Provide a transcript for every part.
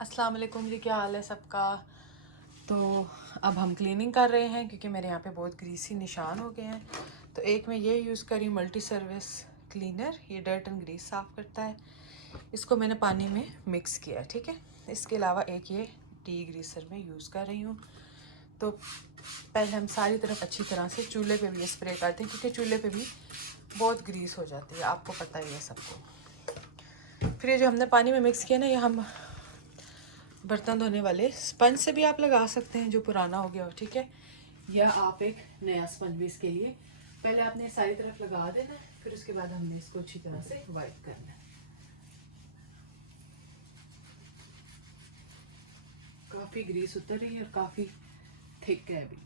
अस्सलाम वालेकुम जी, क्या हाल है सबका। तो अब हम क्लीनिंग कर रहे हैं क्योंकि मेरे यहाँ पे बहुत ग्रीसी निशान हो गए हैं। तो एक मैं ये यूज़ करी मल्टी सर्विस क्लीनर, ये डर्ट एंड ग्रीस साफ़ करता है। इसको मैंने पानी में मिक्स किया है, ठीक है। इसके अलावा एक ये डी ग्रीसर में यूज़ कर रही हूँ। तो पहले हम सारी तरफ अच्छी तरह से चूल्हे पे भी ये स्प्रे करते हैं क्योंकि चूल्हे पे भी बहुत ग्रीस हो जाती है, आपको पता ही है सबको। फिर ये जो हमने पानी में मिक्स किया ना, ये हम बर्तन धोने वाले स्पंज से भी आप लगा सकते हैं जो पुराना हो गया हो, ठीक है। या आप एक नया स्पंज भी इसके लिए पहले आपने सारी तरफ लगा देना है, फिर उसके बाद हमने इसको अच्छी तरह से वाइप करना है। काफ़ी ग्रीस उतर रही है और काफ़ी थिक है अभी।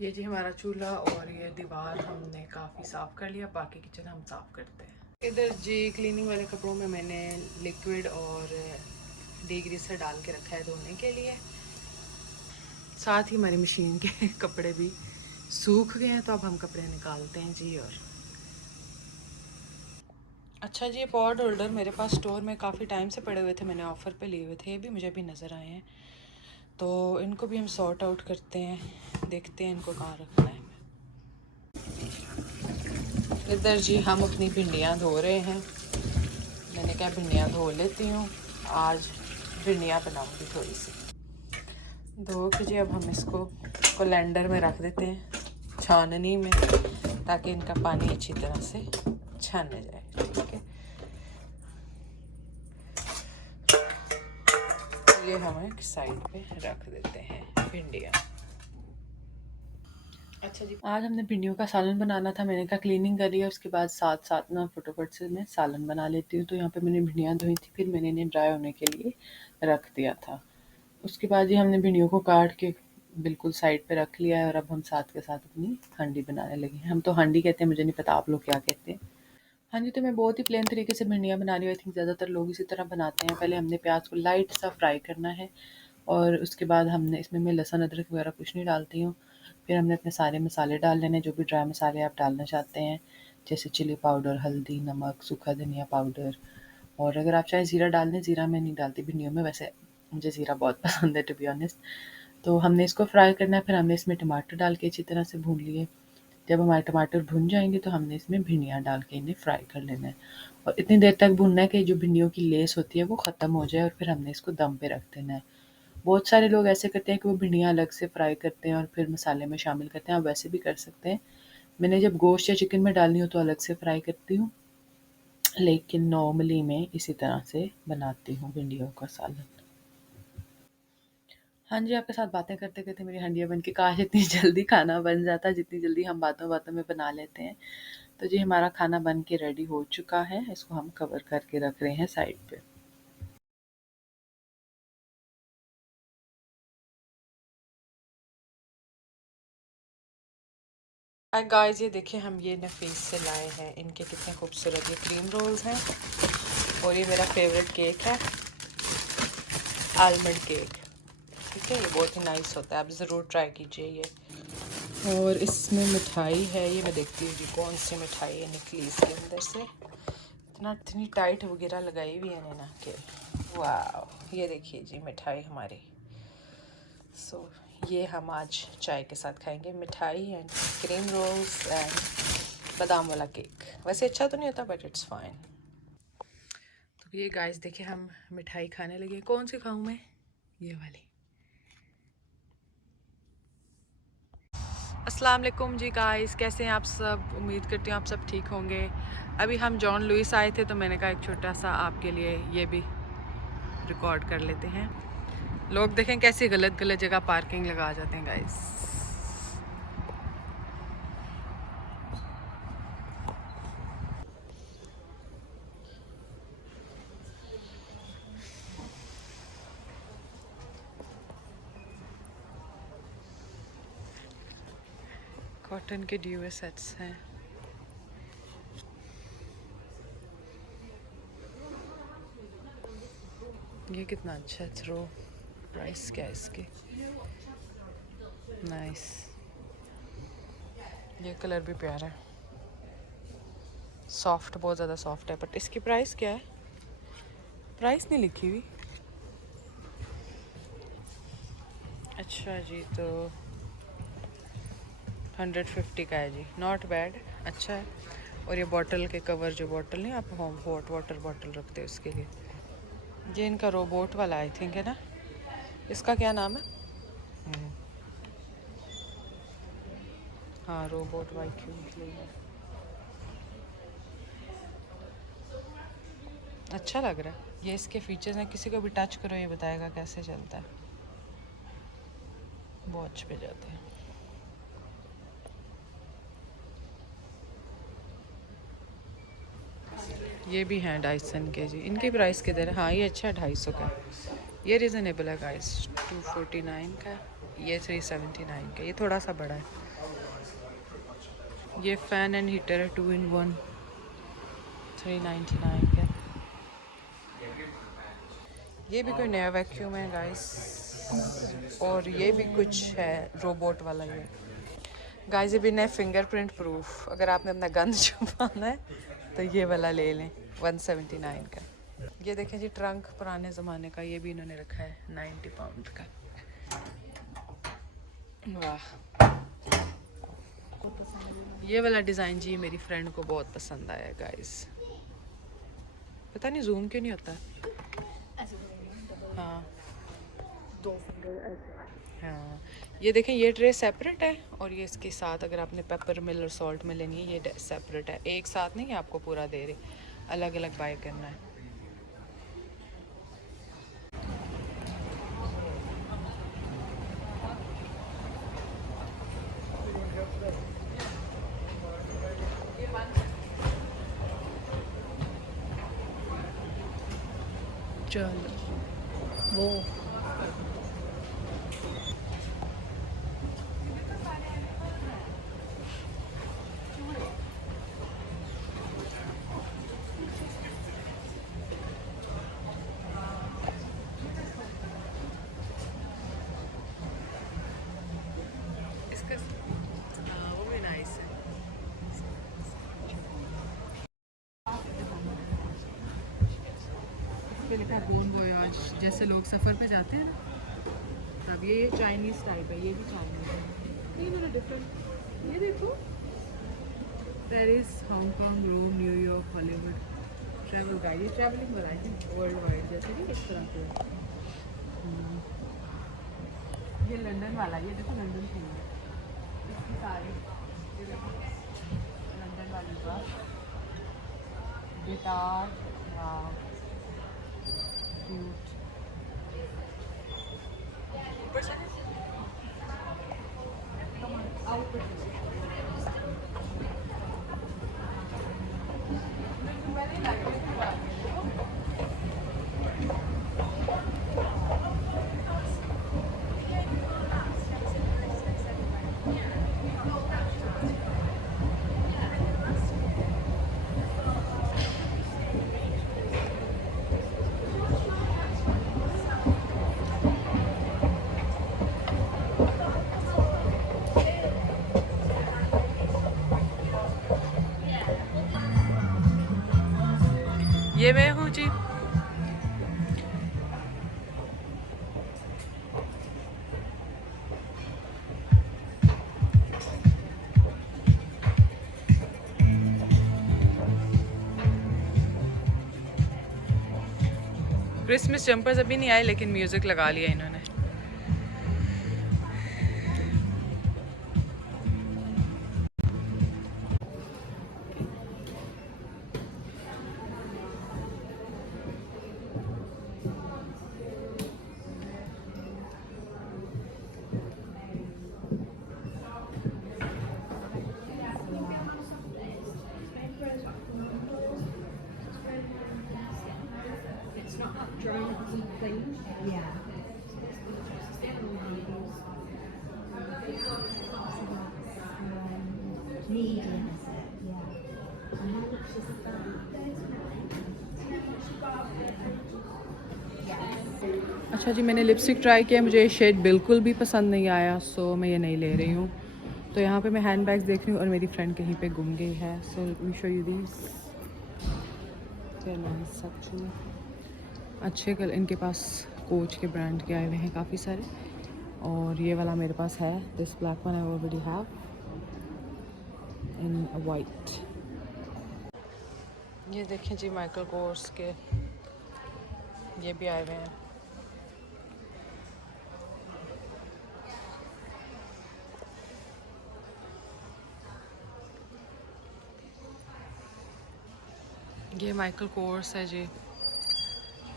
ये जी हमारा चूल्हा और ये दीवार हमने काफ़ी साफ़ कर लिया, बाकी किचन हम साफ़ करते हैं। इधर जी क्लीनिंग वाले कपड़ों में मैंने लिक्विड और डिग्रीसर डाल के रखा है धोने के लिए। साथ ही हमारी मशीन के कपड़े भी सूख गए हैं, तो अब हम कपड़े निकालते हैं जी। और अच्छा जी, ये पॉड होल्डर मेरे पास स्टोर में काफ़ी टाइम से पड़े हुए थे, मैंने ऑफ़र पे लिए हुए थे, ये भी मुझे भी नज़र आए हैं। तो इनको भी हम सॉर्ट आउट करते हैं, देखते हैं इनको कहाँ रखना है। इधर जी हम अपनी भिंडियाँ धो रहे हैं। मैंने कहा भिंडियाँ धो लेती हूँ, आज भिंडियाँ बनाऊँगी थोड़ी सी। धो के जी अब हम इसको कोलैंडर में रख देते हैं, छाननी में, ताकि इनका पानी अच्छी तरह से छाने जाए, ठीक है। ये हम एक साइड पे रख देते हैं भिंडियाँ। अच्छा जी, आज हमने भिंडियों का सालन बनाना था। मैंने कहा क्लीनिंग कर लिया, उसके बाद साथ साथ ना फटाफट से मैं सालन बना लेती हूँ। तो यहाँ पे मैंने भिंडियाँ धोई थी, फिर मैंने इन्हें ड्राई होने के लिए रख दिया था। उसके बाद ही हमने भिंडियों को काट के बिल्कुल साइड पे रख लिया है और अब हम साथ के साथ अपनी हांडी बनाने लगे हैं। हम तो हांडी कहते हैं, मुझे नहीं पता आप लोग क्या कहते हैं। हाँ जी, तो मैं बहुत ही प्लेन तरीके से भिंडियाँ बना रही हूँ। आई थिंक ज़्यादातर लोग इसी तरह बनाते हैं। पहले हमने प्याज को लाइट सा फ्राई करना है और उसके बाद हमने इसमें मैं लहसुन अदरक वगैरह कुछ नहीं डालती हूँ। फिर हमने अपने सारे मसाले डाल लेने, जो भी ड्राई मसाले आप डालना चाहते हैं, जैसे चिली पाउडर, हल्दी, नमक, सूखा धनिया पाउडर। और अगर आप चाहे ज़ीरा डाल दें, ज़ीरा मैं नहीं डालती भिंडियों में, वैसे मुझे ज़ीरा बहुत पसंद है टू बी ऑनेस्ट। तो हमने इसको फ्राई करना है, फिर हमने इसमें टमाटर डाल के अच्छी तरह से भून लिए। जब हमारे टमाटर भुन जाएंगे तो हमने इसमें भिंडियाँ डाल के इन्हें फ्राई कर लेना है और इतनी देर तक भूनना है कि जो भिंडियों की लेस होती है वो ख़त्म हो जाए, और फिर हमने इसको दम पे रख देना है। बहुत सारे लोग ऐसे करते हैं कि वो भिंडियाँ अलग से फ्राई करते हैं और फिर मसाले में शामिल करते हैं, आप वैसे भी कर सकते हैं। मैंने जब गोश्त या चिकन में डालनी हो तो अलग से फ्राई करती हूँ, लेकिन नॉर्मली मैं इसी तरह से बनाती हूँ भिंडियों का सालन। हाँ जी, आपके साथ बातें करते-करते मेरी हंडिया बन के काश इतनी जल्दी खाना बन जाता, जितनी जल्दी हम बातों-बातों में बना लेते हैं। तो जी हमारा खाना बन के रेडी हो चुका है, इसको हम कवर करके रख रहे हैं साइड पे। हाय गाइस, ये देखिए हम ये नफीस से लाए हैं, इनके कितने खूबसूरत ये क्रीम रोल्स हैं। और ये मेरा फेवरेट केक है, आलमंड केक, ठीक है। ये बहुत ही नाइस होता है, आप ज़रूर ट्राई कीजिए ये। और इसमें मिठाई है, ये मैं देखती हूँ जी कौन सी मिठाई है निकली इसके अंदर से। इतनी टाइट वगैरह लगाई हुई है ना कि वाह। ये देखिए जी मिठाई हमारी। सो ये हम आज चाय के साथ खाएंगे, मिठाई एंड क्रीम रोल्स एंड बादाम वाला केक। वैसे अच्छा तो नहीं होता बट इट्स फाइन। तो ये गाइस देखिए हम मिठाई खाने लगे। कौन सी खाऊं मैं? ये वाली। अस्सलाम वालेकुम जी गाइस, कैसे हैं आप सब? उम्मीद करती हूँ आप सब ठीक होंगे। अभी हम जॉन लुइस आए थे तो मैंने कहा एक छोटा सा आपके लिए ये भी रिकॉर्ड कर लेते हैं। लोग देखें कैसी गलत गलत जगह पार्किंग लगा जाते हैं गाइस। कॉटन के ड्यूए सेट्स हैं। ये कितना अच्छा है थ्रो। प्राइस क्या है इसके? नाइस। ये कलर भी प्यारा है, सॉफ्ट, बहुत ज़्यादा सॉफ्ट है। बट इसकी प्राइस क्या है? प्राइस नहीं लिखी हुई। अच्छा जी, तो 150 का है जी। नॉट बैड, अच्छा है। और ये बॉटल के कवर, जो बॉटल नहीं आप होम हॉट वाटर बॉटल रखते हो उसके लिए। ये इनका रोबोट वाला आई थिंक है ना, इसका क्या नाम है? हाँ, रोबोट वैक्यूम क्लीनर। अच्छा लग रहा है। ये इसके फीचर्स हैं, किसी को भी टच करो ये बताएगा कैसे चलता है। वॉच पे जाते हैं। ये भी हैं डाइसन के जी। इनकी प्राइस किधर है? हाँ ये अच्छा है, 250 का। ये रीज़नेबल है गाइस, 249 का। ये 379 का। ये थोड़ा सा बड़ा है। ये फ़ैन एंड हीटर है 2 in 1, 399 का। ये भी कोई नया वैक्यूम है गाइस। और ये भी कुछ है रोबोट वाला। ये गाइस ये भी नए फिंगरप्रिंट प्रूफ। अगर आपने अपना गंद छुपाना है तो ये वाला ले लें, 179 का। ये देखें जी ट्रंक पुराने ज़माने का, ये भी इन्होंने रखा है 90 पाउंड का। वाह, ये वाला डिज़ाइन जी मेरी फ्रेंड को बहुत पसंद आया गाइस। पता नहीं जूम क्यों नहीं होता। हाँ हाँ, ये देखें ये ट्रे सेपरेट है और ये इसके साथ अगर आपने पेपर मिल और सॉल्ट में लेनी है ये सेपरेट है। एक साथ नहीं आपको पूरा दे रहे, अलग अलग बाय करना है। चलो वो इसका हाँ वो भी नाइस है। इस पे लिखा है बोन वोयाज। जैसे लोग सफ़र पे जाते हैं ना, तब ये चाइनीज़ टाइप है। ये भी चाइनीज़ है। ये मेरा डिफरेंट। ये देखो, पेरिस, हांगकांग, रोम, न्यूयॉर्क, हॉलीवुड ट्रैवल गाइड। ये ट्रैवलिंग वाला है वर्ल्ड वाइड, जैसे कि इस तरह के। ये लंदन वाला, ये देखो लंदन से है इसकी सारी। ये देखो लंदन वाली का गिटार। वाह क्यूट। ये मैं हूँ जी। क्रिसमस जंपर्स अभी नहीं आए लेकिन म्यूजिक लगा लिया इन्होंने। अच्छा जी, मैंने लिपस्टिक ट्राई किया, मुझे ये शेड बिल्कुल भी पसंद नहीं आया, सो मैं ये नहीं ले रही हूँ। तो यहाँ पे मैं हैंड बैग्स देख रही हूँ और मेरी फ्रेंड कहीं पे गुम गई है। So let me show you this. अच्छे कलर इनके पास कोच के ब्रांड के आए हुए हैं काफ़ी सारे, और ये वाला मेरे पास है। This black one I already have in white. ये देखें जी, माइकल कोर्स के ये भी आए हुए हैं। ये माइकल कोर्स है जी,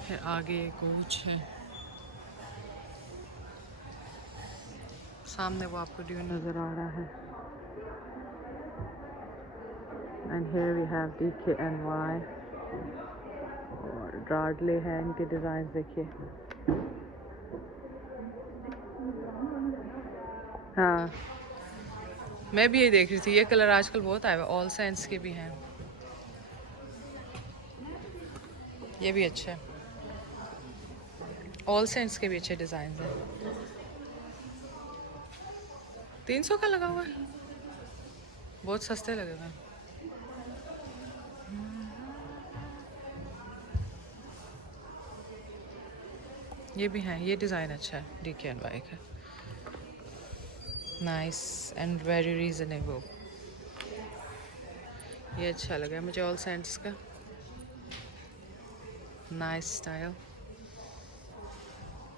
फिर आगे कोच है, सामने वो आपको ड्यू नज़र आ रहा है। And here we have DKNY और डार्डले है। इनके डिज़ाइन देखिए। हाँ, मैं भी ये देख रही थी, ये कलर आजकल बहुत आया हुआ। ऑल साइंस के भी हैं, ये भी अच्छा है। ऑल साइंस के भी अच्छे डिज़ाइन हैं। 300 का लगा हुआ है, बहुत सस्ते लगे हुए हैं। ये भी हैं, ये डिज़ाइन अच्छा है, DKNY का। Nice and very reasonable. ये अच्छा लगा मुझे, ऑल सेंट्स का। Nice style.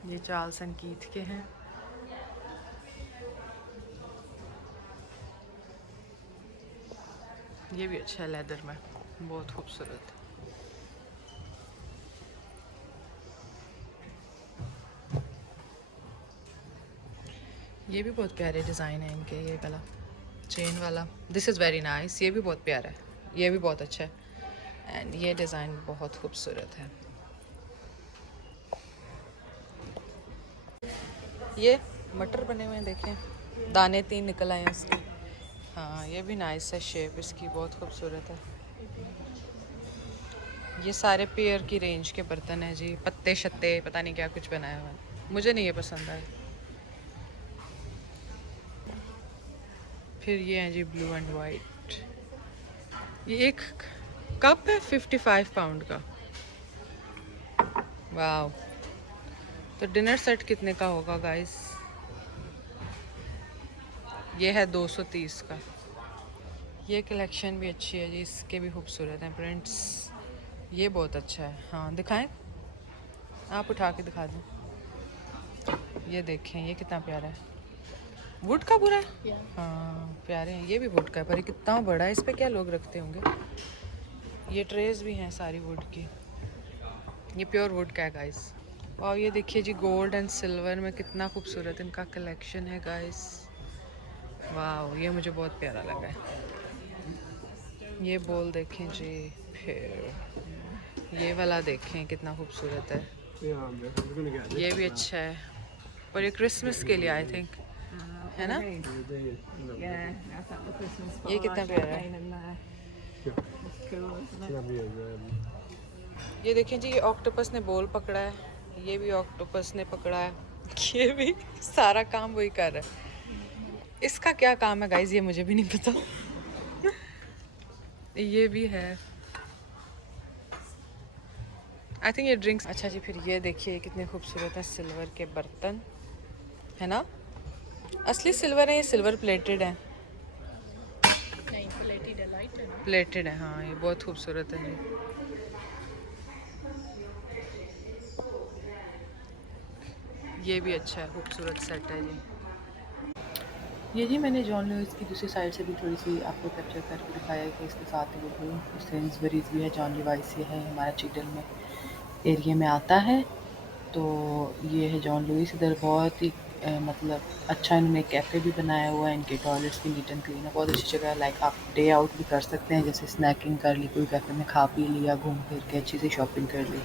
ये चार्ल्स एंड कीथ के हैं। ये भी अच्छा है, लेदर में बहुत खूबसूरत। ये भी बहुत प्यारे डिज़ाइन है इनके। ये वाला चेन वाला, दिस इज़ वेरी नाइस। ये भी बहुत प्यारा है, ये भी बहुत अच्छा है। एंड ये डिज़ाइन बहुत खूबसूरत है। ये मटर बने हुए हैं, देखें दाने 3 निकल आए हैं उसके। हाँ, ये भी नाइस है, शेप इसकी बहुत खूबसूरत है। ये सारे पेयर की रेंज के बर्तन हैं जी, पत्ते शत्ते पता नहीं क्या कुछ बनाया हुआ है, मुझे नहीं ये पसंद है। फिर ये हैं जी ब्लू एंड वाइट। ये एक कप है 55 पाउंड का। वाह, तो डिनर सेट कितने का होगा गाइस? ये है 230 का। ये कलेक्शन भी अच्छी है जी, इसके भी खूबसूरत हैं प्रिंट्स। ये बहुत अच्छा है। हाँ दिखाएं, आप उठा के दिखा दें। ये देखें, ये कितना प्यारा है, वुड का पूरा। हाँ प्यारे हैं, ये भी वुड का है, पर ये कितना बड़ा है, इस पे क्या लोग रखते होंगे। ये ट्रेस भी हैं सारी वुड की, ये प्योर वुड का है गाइस। और ये देखिए जी, गोल्ड एंड सिल्वर में कितना खूबसूरत इनका कलेक्शन है गाइस। वाह, ये मुझे बहुत प्यारा लगा है। ये बॉल देखें जी, फिर ये वाला देखें कितना खूबसूरत है। ये भी अच्छा है, पर ये क्रिसमस के लिए आई थिंक, है ना। ये कितना प्यारा है। ये देखें जी, ये ऑक्टोपस ने बॉल पकड़ा है, ये भी ऑक्टोपस ने पकड़ा है, ये भी सारा काम वही कर रहा है। इसका क्या काम है गाइस, ये मुझे भी नहीं पता। ये भी है, आई थिंक ये ड्रिंक्स। अच्छा जी, फिर ये देखिए कितने खूबसूरत हैं सिल्वर के बर्तन, है ना? असली सिल्वर है, ये सिल्वर प्लेटेड है। नहीं, प्लेटेड है, लाइट है ना। प्लेटेड है, हाँ, ये बहुत खूबसूरत है जी। ये भी अच्छा है, खूबसूरत सेट है जी। ये जी मैंने जॉन लुइस की दूसरी साइड से भी थोड़ी-सी आपको कैप्चर करके दिखाया है कि इसके साथ ही वो सेन्सबरीज़ भी है, जॉन लिवाइस ये है, हमारा चीटल में एरिया में आता है। तो ये है जॉन लुइस, इधर बहुत ही मतलब अच्छा इन्होंने कैफ़े भी बनाया हुआ है, इनके टॉयलेट्स भी नीट एंड क्लीन है, बहुत अच्छी जगह है। लाइक आप डे आउट भी कर सकते हैं, जैसे स्नैकिंग कर ली, कोई कैफ़े में खा पी लिया, घूम फिर के अच्छी सी शॉपिंग कर ली।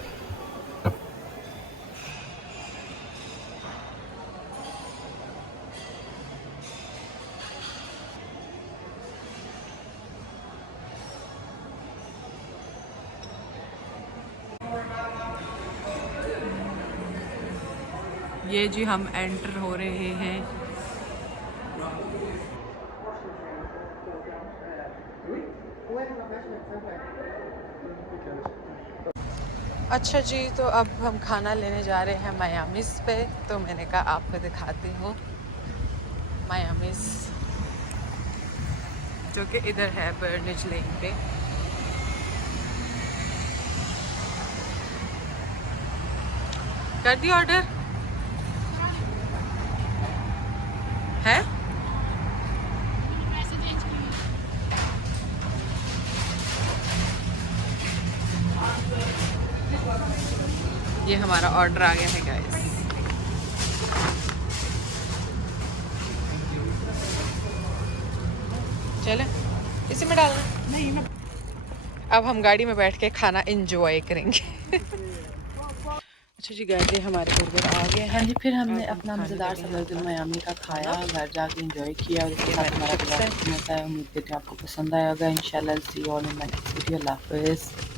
ये जी हम एंटर हो रहे हैं। अच्छा जी, तो अब हम खाना लेने जा रहे हैं मायामीज़ पे, तो मैंने कहा आपको दिखाती हूँ मायामीज़, जो कि इधर है बर्निज लेन पे। कर दिया ऑर्डर है? पैसे चेंज किए। ये हमारा ऑर्डर आ गया है गाइस। चले इसी में डालना। नहीं मैं अब हम गाड़ी में बैठ के खाना एंजॉय करेंगे। अच्छा जी गाइस, ये हमारे बर्गर आ गए हैं। हाँ जी, फिर हमने अब हम अपना खाने मज़ेदार लगे सा हैं बर्गर अपना मियामी का खाना। खाया, घर जाके एंजॉय किया और इसके ये साथ मेरे हमारा चिप्स ब्लॉग हैं। खत्म होता है। उम्मीद करते हैं आपको पसंद आया होगा। इंशाल्लाह see you all in my next video. अल्लाह हाफ़िज़।